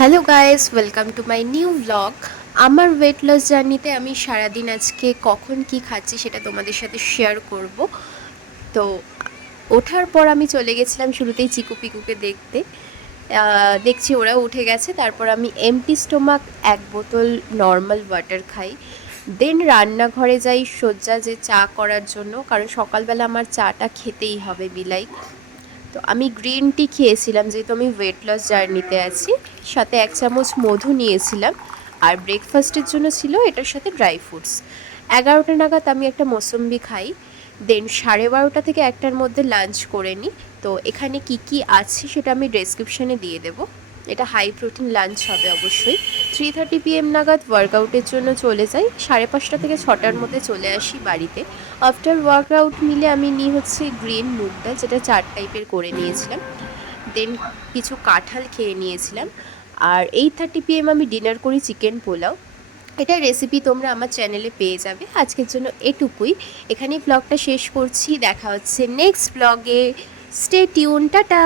Hello guys, welcome to my new blog. আমার weight loss জার্নিতে আমি সারাদিন আজকে কখন কি খাচ্ছি সেটা তোমাদের সাথে শেয়ার করব। তো ওঠার পর আমি চলে গেছিলাম শুরুতেই চিকু পিকুকে দেখতে। দেখছি ওরা উঠে গেছে, তারপর আমি এমটি স্টোমাক এক বোতল নর্মাল ওয়াটার খাই। দেন রান্নাঘরে যাই সজ্জা যে চা করার জন্য, কারণ সকালবেলা আমার চাটা খেতেই হবে বিলাই। তো আমি গ্রিন টি খেয়েছিলাম যেহেতু আমি ওয়েট লস জার্নিতে আছি। সাথে 1 চামচ মধু নিয়েছিলাম। আর ব্রেকফাস্টের জন্য ছিল এটার সাথে ড্রাই ফ্রুটস। 11টা নাগাদ আমি একটা মৌসম্বি খাই। দেন 12:30 থেকে 1টার মধ্যে লাঞ্চ করে নিই। তো এখানে কি কি আছে সেটা আমি ডেসক্রিপশানে দিয়ে দেবো। এটা হাই প্রোটিন লাঞ্চ হবে অবশ্যই। 3:30 PM নাগাদ ওয়ার্কআউটের জন্য চলে যাই। 5:30 থেকে 6টার মধ্যে চলে আসি বাড়িতে। আফটার ওয়ার্কআউট মিলে আমি নিই হচ্ছে গ্রিন মুগ ডাল, যেটা 4 টাইপের করে নিয়েছিলাম। দেন কিছু কাঁঠাল খেয়ে নিয়েছিলাম। আর 8:30 PM আমি ডিনার করি চিকেন পোলাও। এটার রেসিপি তোমরা আমার চ্যানেলে পেয়ে যাবে। আজকের জন্য এটুকুই। এখানেই ব্লগটা শেষ করছি। দেখা হচ্ছে নেক্সট ব্লগে। Stay tune, tata.